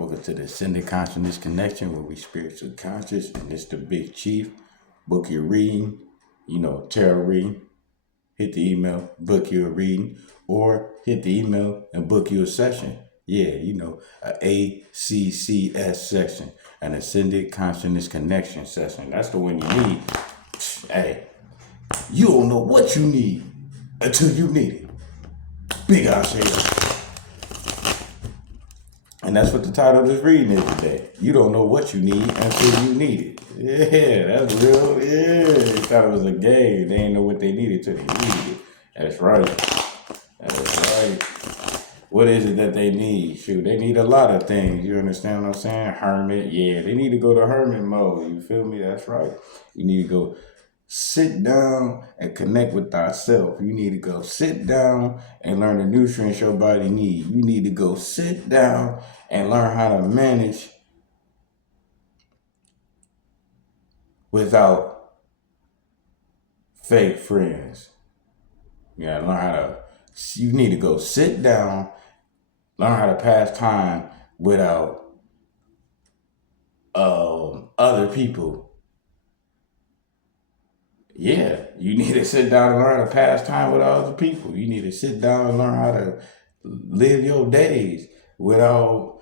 Welcome to the Ascended Consciousness Connection, where we spiritually conscious, and it's the Big Chief. Book your reading, tarot reading. Hit the email, book you a reading, or hit the email and book you a session. Yeah, a ACCS session, an Ascended Consciousness Connection session. That's the one you need. Hey, you don't know what you need until you need it. Big Ashe. And that's what the title of this reading is today. You don't know what you need until you need it. Yeah, that's real. Yeah, they thought it was a game. They didn't know what they needed till they needed it. That's right. That's right. What is it that they need? Shoot, they need a lot of things. You understand what I'm saying? Hermit. Yeah, they need to go to hermit mode. You feel me? That's right. You need to go sit down and connect with thyself. You need to go sit down and learn the nutrients your body needs. You need to go sit down and learn how to manage without fake friends. You gotta learn how to, you need to go sit down, learn how to pass time without other people. Yeah, you need to sit down and learn how to pass time with other people. You need to sit down and learn how to live your days without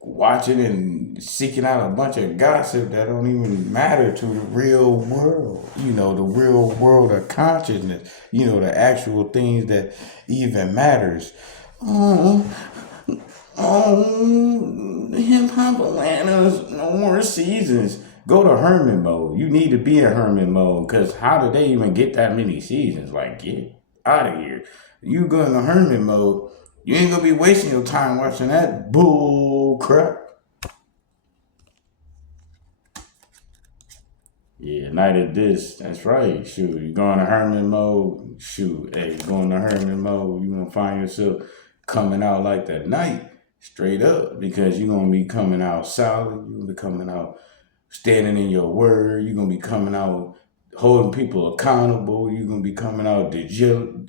watching and seeking out a bunch of gossip that don't even matter to the real world. The real world of consciousness. The actual things that even matters. Hip Hop Atlanta's no more seasons. Go to hermit mode. You need to be in hermit mode, because how did they even get that many seasons? Like, get out of here. You go into hermit mode, you ain't gonna be wasting your time watching that bull crap. Yeah, night of this. That's right. Shoot, you go into hermit mode. Shoot, hey, go into hermit mode. You gonna find yourself coming out like that night, straight up, because you're gonna be coming out solid. You're gonna be coming out standing in your word. You're gonna be coming out holding people accountable. You're gonna be coming out digital.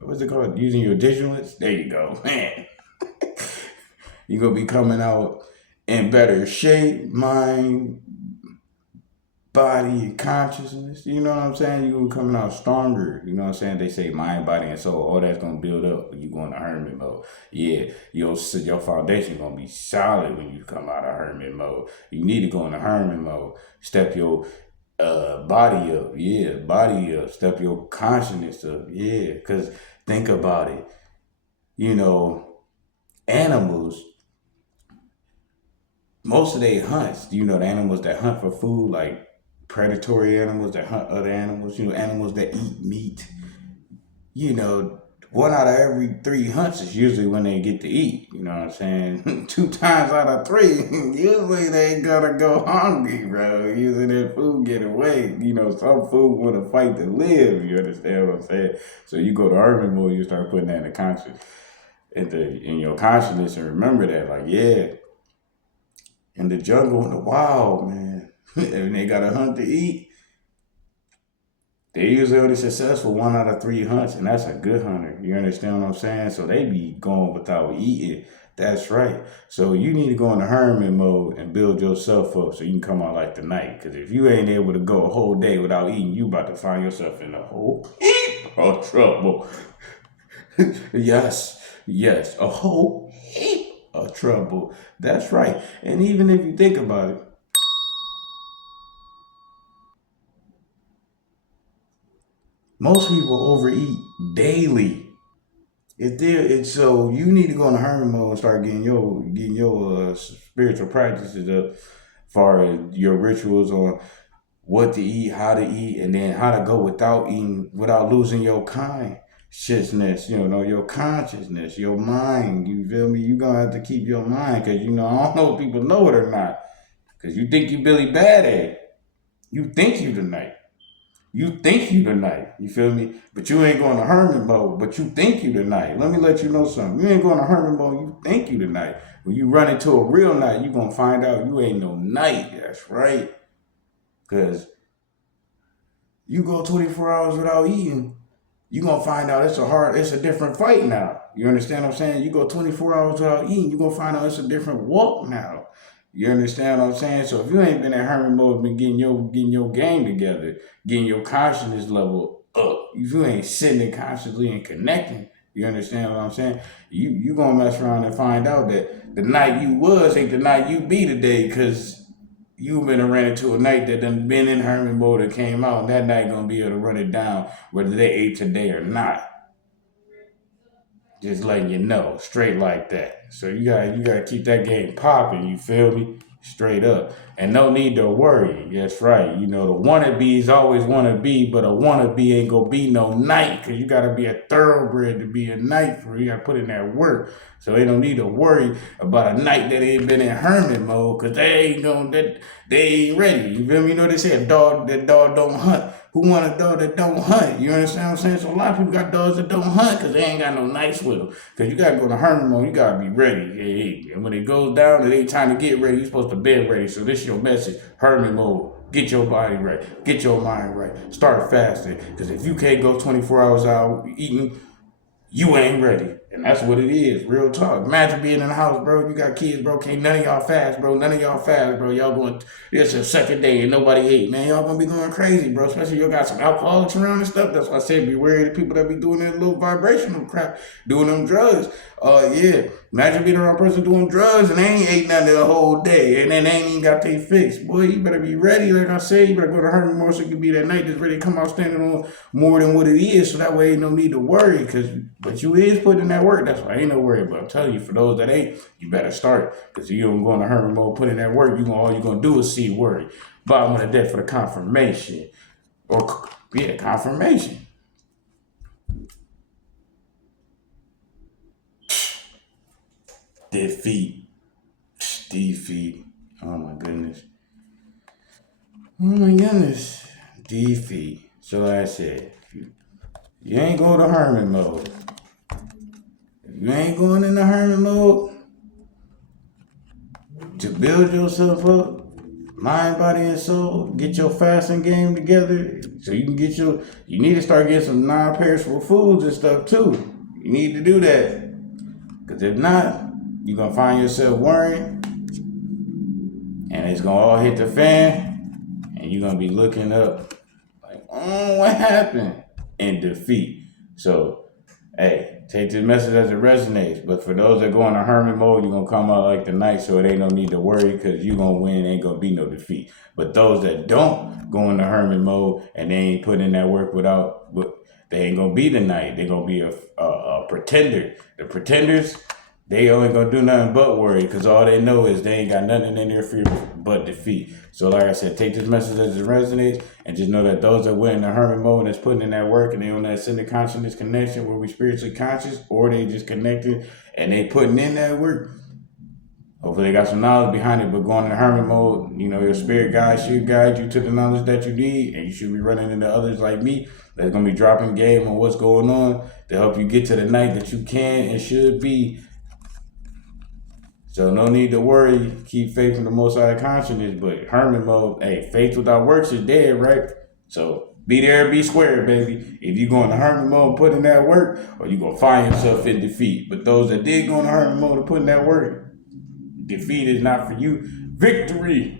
What's it called? Using your digilance. There you go, man. You're gonna be coming out in better shape, mind, body, and consciousness. You know what I'm saying? You're coming out stronger. You know what I'm saying? They say mind, body, and soul. All that's gonna build up when you go into hermit mode. Yeah, your foundation gonna be solid when you come out of hermit mode. You need to go into hermit mode. Step your body up. Yeah, body up. Step your consciousness up. Yeah, because think about it. Animals, most of their hunts, the animals that hunt for food, like predatory animals that hunt other animals, animals that eat meat, 1 out of every 3 hunts is usually when they get to eat. You know what I'm saying? 2 times out of 3, usually they gonna go hungry, bro. Usually their food get away. Some food want to fight to live. You understand what I'm saying? So you go to hermit mode, you start putting that in the conscious, in your consciousness, and remember that, like, yeah, in the jungle, in the wild, man, and they got a hunt to eat, they usually only successful 1 out of 3 hunts, and that's a good hunter. You understand what I'm saying? So they be going without eating. That's right. So you need to go into hermit mode and build yourself up so you can come out like the night. Because if you ain't able to go a whole day without eating, you about to find yourself in a whole heap of trouble. Yes, a whole heap of trouble. That's right. And even if you think about it, most people overeat daily. So you need to go in the hermit mode and start getting your spiritual practices up, as far as your rituals on what to eat, how to eat, and then how to go without eating, without losing your consciousness, your consciousness, your mind. You feel me? You're gonna have to keep your mind, because I don't know if people know it or not. Because you think you Billy Bad. You think you tonight. You think you tonight, you feel me? But you ain't going to hermit mode, but you think you tonight. Let me let you know something. You ain't going to hermit mode, you think you tonight. When you run into a real night, you going to find out you ain't no night. That's right. Because you go 24 hours without eating, you going to find out it's a different fight now. You understand what I'm saying? You go 24 hours without eating, you're gonna find out it's a different walk now. You understand what I'm saying? So if you ain't been in hermit mode, been getting your game together, getting your consciousness level up, if you ain't sitting there consciously and connecting, you understand what I'm saying? You gonna mess around and find out that the night you was ain't the night you be today, because you've been ran into a night that done been in hermit mode and came out, and that night gonna be able to run it down whether they ate today or not. Just letting you know, straight like that. So you gotta keep that game popping. You feel me? Straight up, and no need to worry. That's right. You know the wannabes always wanna be, but a wannabe ain't gonna be no knight. Cause you gotta be a thoroughbred to be a knight. For you gotta put in that work. So they don't need to worry about a knight that ain't been in hermit mode. Cause they ain't ready. You feel me? You know they say that dog don't hunt. Who want a dog that don't hunt? You understand what I'm saying? So a lot of people got dogs that don't hunt because they ain't got no nights with them. Because you got to go to hermit mode. You got to be ready. Hey. And when it goes down, it ain't time to get ready. You're supposed to be ready. So this is your message. Hermit mode. Get your body right. Get your mind right. Start fasting. Because if you can't go 24 hours out eating, you ain't ready. And that's what it is. Real talk. Imagine being in the house, bro. You got kids, bro. Can't none of y'all fast, bro. None of y'all fast, bro. Y'all going, it's a second day and nobody ate. Man, y'all gonna be going crazy, bro. Especially y'all got some alcoholics around and stuff. That's why I said be wary of the people that be doing that little vibrational crap, doing them drugs. Yeah. Imagine being around a person doing drugs and they ain't ate nothing the whole day and then they ain't even got they fix. Boy, you better be ready. Like I said, you better go to hermit more so you can be that night that's ready to come out standing on more than what it is. So that way ain't no need to worry. But you is putting in that work. That's why ain't no worry. But I'm telling you, for those that ain't, you better start. Because you don't go in the hermit mode, put in that work, all you're going to do is see worry. Bottom of the deck for the confirmation. Or, yeah, confirmation. Defeat. Defeat. Oh my goodness. Oh my goodness. Defeat. So like I said, you ain't going to hermit mode. If you ain't going in the hermit mode to build yourself up, mind, body, and soul, get your fasting game together so you can you need to start getting some non-perishable foods and stuff too. You need to do that. Because if not, you're going to find yourself worrying and it's going to all hit the fan and you're going to be looking up like, oh, what happened? In defeat. So, hey, take this message as it resonates. But for those that go into hermit mode, you're going to come out like the knight, so it ain't no need to worry because you're going to win. Ain't going to be no defeat. But those that don't go into hermit mode and they ain't put in that work they ain't going to be the knight. They're going to be a pretender. The pretenders, they ain't gonna do nothing but worry because all they know is they ain't got nothing in their fear but defeat. So like I said, take this message as it resonates and just know that those that went in the hermit mode and that's putting in that work and they on that ascended consciousness connection where we spiritually conscious or they just connected and they putting in that work. Hopefully they got some knowledge behind it, but going in the hermit mode, your spirit guide should guide you to the knowledge that you need, and you should be running into others like me that's going to be dropping game on what's going on to help you get to the night that you can and should be. So no need to worry. Keep faith in the Most High consciousness. But hermit mode, hey, faith without works is dead, right? So be there, be square, baby. If you go in the hermit mode and put in that work, or you gonna find yourself in defeat. But those that did go in the hermit mode and put in that work, defeat is not for you. Victory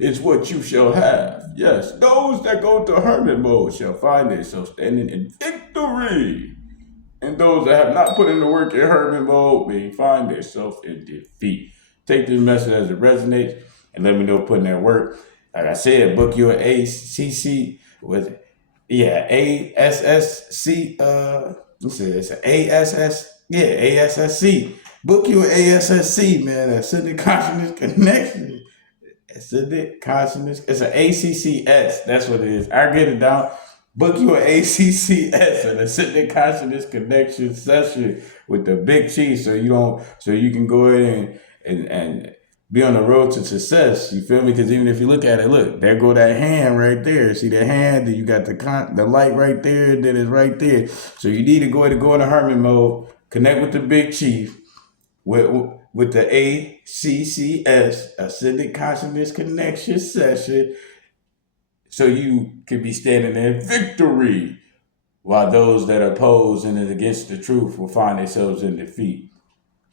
is what you shall have. Yes, those that go to hermit mode shall find themselves standing in victory. And those that have not put in the work in hermit mode may find themselves in defeat. Take this message as it resonates and let me know putting that work. Like I said, book your ACC with ASSC. What's it? It's an ASS. Yeah, ASSC. Book your ASSC, man. Ascended Consciousness Connection. Ascended Consciousness. It's an ACCS. That's what it is. I get it down. Book your ACCS, an Ascended Consciousness Connection session with the Big Chief, so you can go ahead and be on the road to success. You feel me? Because even if you look at it, look, there go that hand right there. See that hand? Then you got the light right there. That is right there. So you need to go ahead and go into hermit mode, connect with the Big Chief, with the ACCS, Ascended Consciousness Connection session. So you could be standing in victory while those that oppose and is against the truth will find themselves in defeat.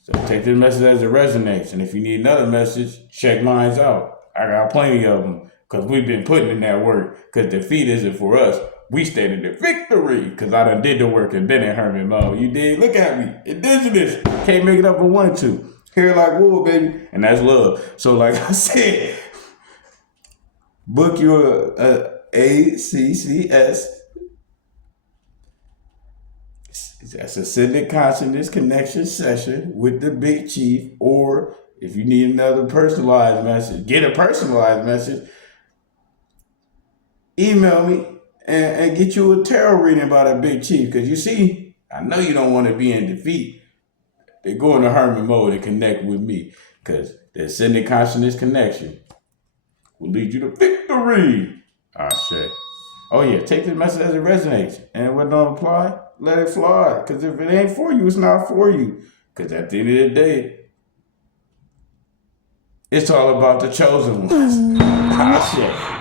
So take this message as it resonates. And if you need another message, check mine out. I got plenty of them because we've been putting in that work. Because defeat isn't for us. We stated the victory because I done did the work and been in hermit mode. You did? Look at me. Indigenous. Can't make it up for 1 or 2. Hair like wool, baby. And that's love. So like I said, book your ACCS. That's Ascended Consciousness Connection session with the Big Chief. Or if you need another personalized message, get a personalized message, email me and get you a tarot reading by the Big Chief. Because you see, I know you don't want to be in defeat. They go into hermit mode and connect with me. Because the Ascended Consciousness Connection will lead you to victory. Ashe. Oh yeah, take this message as it resonates. And what don't apply, let it fly. Because if it ain't for you, it's not for you. Because at the end of the day, it's all about the chosen ones. Ashe.